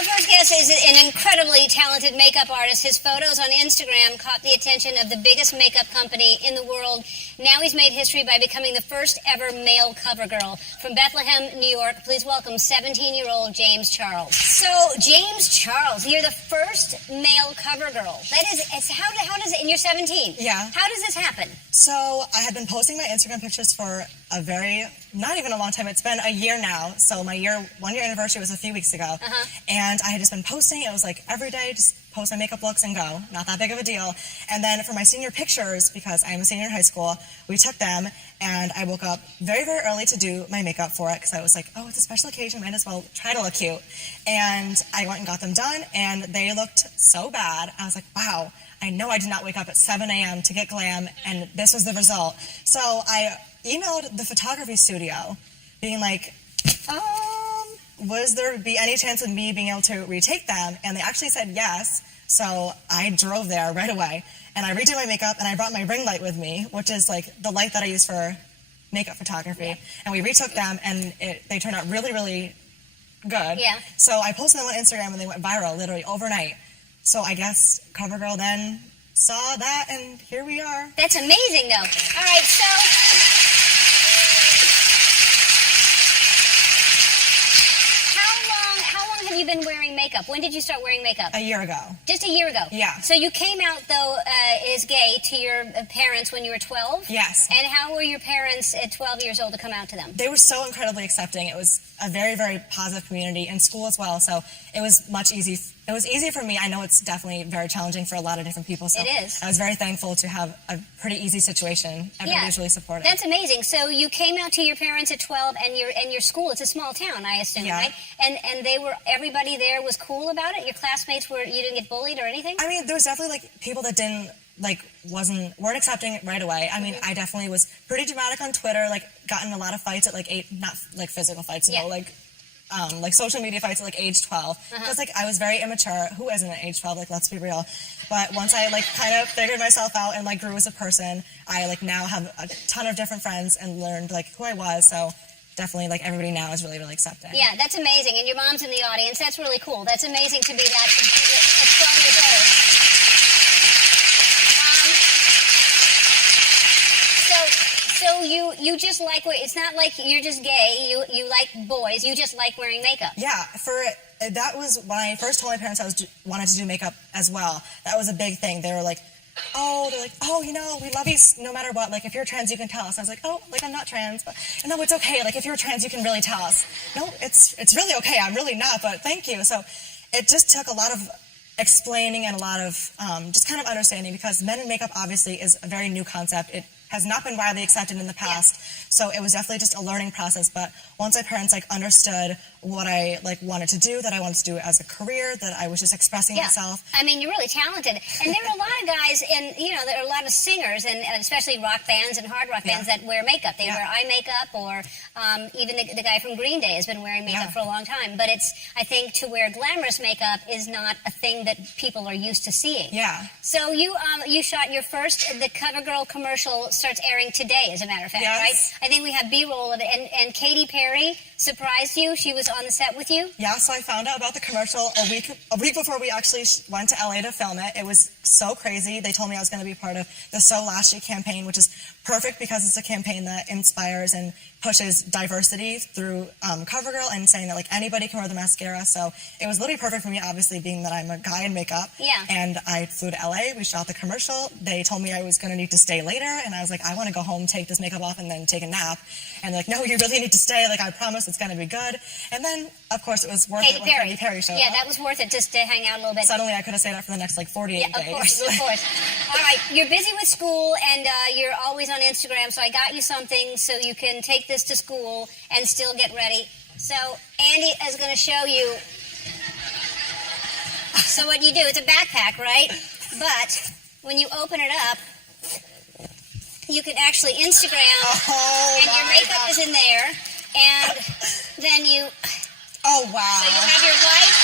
Our first guest is an incredibly talented makeup artist. His photos on Instagram caught the attention of the biggest makeup company in the world. Now he's made history by becoming the first ever male CoverGirl. From Bethlehem, New York, please welcome 17-year-old James Charles. So, James Charles, you're the first male CoverGirl. That is, how does it, and you're 17. Yeah. How does this happen? So, I had been posting my Instagram pictures for not even a long time. It's been a year now. So, my 1 year anniversary was a few weeks ago. And I had just been posting. It was like every day, just post my makeup looks and go. Not that big of a deal. And then for my senior pictures, because I'm a senior in high school, we took them, and I woke up very, very early to do my makeup for it, because I was like, oh, it's a special occasion, might as well try to look cute. And I went and got them done, and they looked so bad. I was like, wow, I know I did not wake up at 7 a.m. to get glam, and this was the result. So I emailed the photography studio, being like, was there be any chance of me being able to retake them? And they actually said yes. So I drove there right away, and I redid my makeup, and I brought my ring light with me, which is like the light that I use for makeup photography. Yeah. And we retook them, and they turned out really, really good. Yeah. So I posted them on Instagram, and they went viral literally overnight. So I guess CoverGirl then saw that, and here we are. That's amazing, though. All right, so how long have you been wearing makeup? When did you start wearing makeup? A year ago. Just a year ago? Yeah. So you came out, though, as gay to your parents when you were 12? Yes. And how were your parents at 12 years old to come out to them? They were so incredibly accepting. It was a very, very positive community, in school as well, so it was It was easy for me. I know it's definitely very challenging for a lot of different people, so it is. I was very thankful to have a pretty easy situation. Everybody was really supportive. That's amazing. So you came out to your parents at 12, and your school, it's a small town, I assume, right? And everybody there was cool about it? Your classmates you didn't get bullied or anything? I mean, there was definitely people that weren't accepting it right away. I mean, I definitely was pretty dramatic on Twitter, got in a lot of fights at 8, not physical fights, social media fights at age 12. Because I was very immature. Who isn't at age 12? Let's be real. But once I kind of figured myself out and grew as a person, I now have a ton of different friends and learned who I was. So definitely everybody now is really, really accepting. Yeah, that's amazing. And your mom's in the audience. That's really cool. That's amazing to be that at 12 years old. So you just it's not like you're just gay, you like boys, you just like wearing makeup. Yeah, that was when I first told my parents I wanted to do makeup as well. That was a big thing. They were oh, we love you no matter what. If you're trans, you can tell us. I was I'm not trans, but no, it's okay. If you're trans, you can really tell us. No, it's really okay. I'm really not, but thank you. So it just took a lot of explaining and a lot of just kind of understanding, because men in makeup obviously is a very new concept. It has not been widely accepted in the past, so it was definitely just a learning process. But once my parents understood what I wanted to do, that I wanted to do as a career, that I was just expressing myself. I mean, you're really talented, and there are a lot of guys, there are a lot of singers, and especially rock bands and hard rock bands that wear makeup. They wear eye makeup, or even the guy from Green Day has been wearing makeup for a long time. But I think to wear glamorous makeup is not a thing that people are used to seeing. Yeah. So you shot the CoverGirl commercial starts airing today, as a matter of fact, right? I think we have B-roll of it, and Katy Perry surprised you. She was on the set with you. Yeah, so I found out about the commercial a week before we actually went to LA to film it. It was so crazy. They told me I was going to be part of the So Lashy campaign, which is perfect because it's a campaign that inspires and pushes diversity through CoverGirl, and saying that anybody can wear the mascara. So it was literally perfect for me, obviously, being that I'm a guy in makeup. Yeah. And I flew to LA. We shot the commercial. They told me I was going to need to stay later, and I was I want to go home, take this makeup off, and then take a nap. And they're no, you really need to stay. I promise it's going to be good. And then, of course, it was worth it when Katy Perry showed up. Yeah, that was worth it, just to hang out a little bit. Suddenly, I could have stayed up for the next 48 days. Of course. All right, you're busy with school, and you're always on Instagram, so I got you something so you can take this to school and still get ready. So Andy is going to show you. So what you do, it's a backpack, right? But when you open it up, you can actually Instagram, and your makeup is in there, and then you... Oh, wow. So you have your life